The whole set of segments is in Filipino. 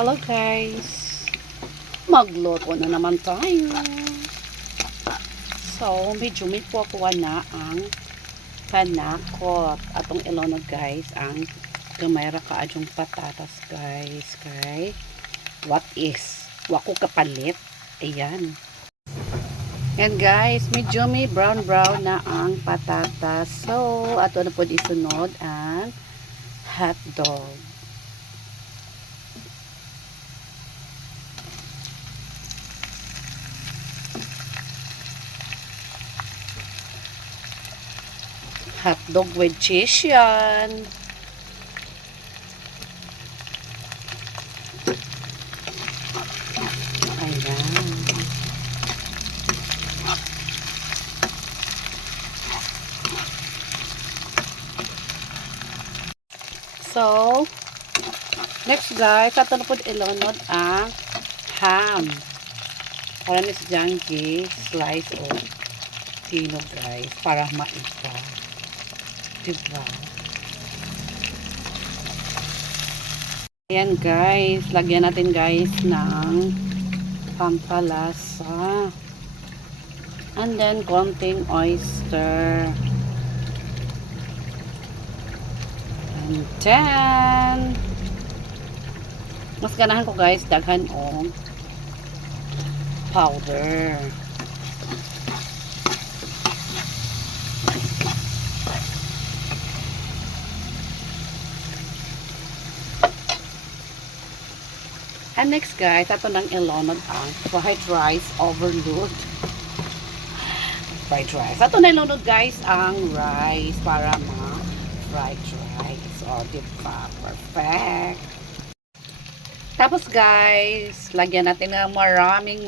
Hello guys! Magluto na naman tayo. So, medyo may kuha na ang panakot. Atong ilonod guys, ang gamay ra kaadyong patatas guys. Kay, what is? Wako kapalit. Ayan. Yan guys, medyo may brown na ang patatas. So, ato na po isunod ang hotdog. Hotdog with cheese yan. Ayan. So, next guys, ato na po ilunod ang ham. Para ni Janji slice o tino guys, para maiba. Diba? Ayan guys, lagyan natin guys ng pampalasa. And then konting oyster. And then mas ganahan ko guys daghan o powder. And next guys, ato nang ilonod ang fried rice overload. Fried rice. Ato na ilonod guys ang rice para ma-fried rice. O, diba? Perfect. Tapos guys, lagyan natin ng maraming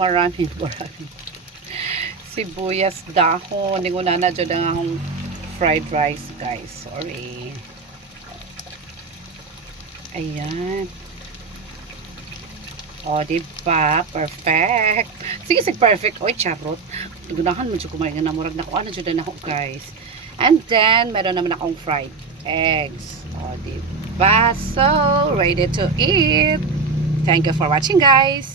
sibuyas dahon. Hindi ko na dyan ang fried rice guys. Sorry. Ayan. O, diba? Perfect. Sige, perfect. Oy, charot. Gunahan mo dyan kumain na murag na ko. Ano dyan na ako, guys. And then, meron naman akong fried eggs. O, diba? So, ready to eat. Thank you for watching, guys.